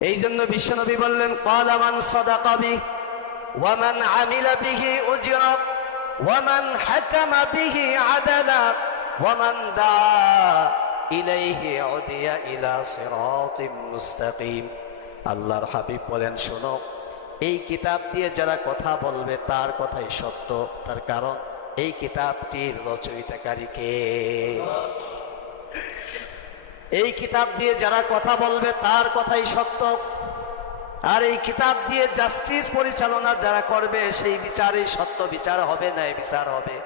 এই জন্য বিশ্বনবী বললেন, ক্বালা মান সাদাকা বিহি ওয়া মান আমিলা বিহি উজরা ওয়া মান হাকামা বিহি আদালা ওয়া মান দাআ ইলাইহি উদিয়া ইলা সিরাতিম মুস্তাকিম। আল্লাহর হাবিব বলেন, শোনো, এই কিতাব দিয়ে যারা কথা বলবে তার কথাই সত্য। তার কারণ এই কিতাবটির রচয়িতাকারী কে? এই কিতাব দিয়ে যারা কথা বলবে তার কথাই সত্য। আর এই কিতাব দিয়ে জাস্টিস পরিচালনা যারা করবে সেই বিচারই সত্য বিচার হবে, ন্যায় বিচার হবে।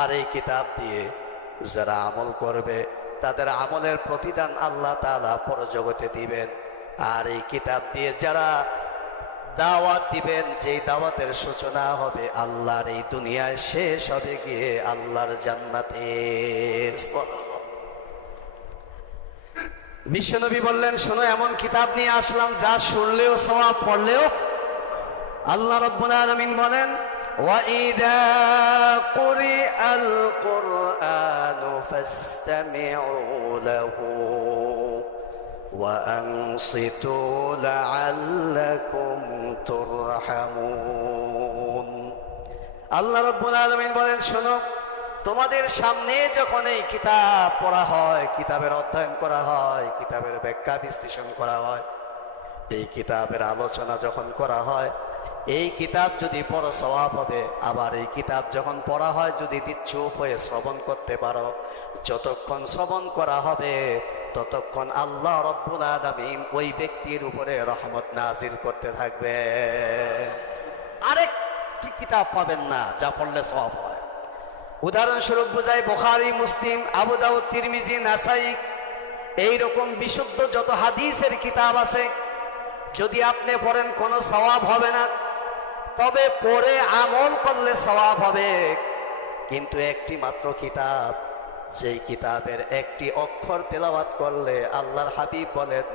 আর এই কিতাব দিয়ে যারা আমল করবে তাদের আমলের প্রতিদান আল্লাহ তাআলা পরজগতে দিবেন। আর এই কিতাব দিয়ে যারা দাওয়াত দিবেন, যেই দাওয়াতের সূচনা হবে আল্লাহর এই দুনিয়ায়, শেষ হবে গিয়ে আল্লাহর জান্নাতে। বিশ্বনবী বললেন, শোনো, এমন কিতাব নিয়ে আসলাম যা শুনলেও সওয়াব, পড়লেও। আল্লাহ রাব্বুল আলামিন বলেন, ওয়াইদা কুরিআল কুরআনু ফাসতামিউ লাহু ওয়া আনসিতু লাআল্লাকুম তুরহামুন। আল্লাহ রাব্বুল আলামিন বলেন, শোনো, তোমাদের সামনে যখন এই কিতাব পড়া হয়, কিতাবের অধ্যয়ন করা হয়, কিতাবের ব্যাখ্যা বিশ্লেষণ করা হয়, এই কিতাবের আলোচনা যখন করা হয়, এই কিতাব যদি পড়ো সওয়াব হবে। আবার এই কিতাব যখন পড়া হয় যদি চুপ হয়ে শ্রবণ করতে পারো, যতক্ষণ শ্রবণ করা হবে ততক্ষণ আল্লাহ রাব্বুল আলামিন ওই ব্যক্তির উপরে রহমত নাজিল করতে থাকবে। আরেকটি কিতাব পাবেন না যা পড়লে সওয়াব হয়। উদাহরণস্বরূপ বোঝায়, বুখারী, মুসলিম, আবু দাউদ, তিরমিজি, নাসাই, এইরকম বিশুদ্ধ যত হাদিসের কিতাব আছে, যদি আপনি পড়েন কোনো সওয়াব হবে না, তবে পড়ে আমল করলে সওয়াব হবে। কিন্তু একটি মাত্র কিতাব, যেই কিতাবের একটি অক্ষর তেলাওয়াত করলে আল্লাহর হাবিব বলেন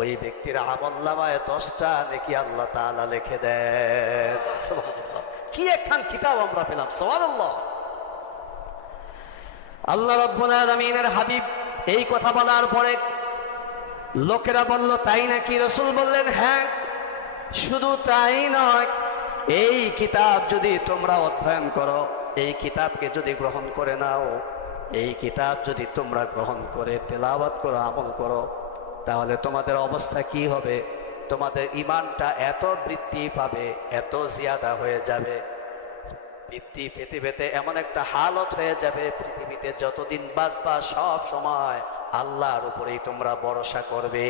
ওই ব্যক্তির আমলনামায় 10টা নেকি আল্লাহ তাআলা লিখে দেন। সুবহানাল্লাহ, কি একখান কিতাব আমরা পেলাম! সুবহানাল্লাহ। আল্লাহ রাব্বুল আলামিনের হাবিব এই কথা বলার পরে লোকেরা বলল, তাই নাকি? রাসূল বললেন, হ্যাঁ, শুধু তাই নয়, এই কিতাব যদি তোমরা অধ্যয়ন করো, এই কিতাবকে যদি গ্রহণ করে নাও, এই কিতাব যদি তোমরা গ্রহণ করে তেলাওয়াত করো, আমল করো, তাহলে তোমাদের অবস্থা কি হবে? তোমাদের ঈমানটা এত বৃদ্ধি পাবে, এত জিয়াদা হয়ে যাবে, বৃদ্ধি পেতে পেতে এমন একটা হালত হয়ে যাবে, পৃথিবীতে যতদিন বাঁচবা সব সময় আল্লাহর উপরেই তোমরা ভরসা করবে।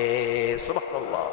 সুবহানাল্লাহ।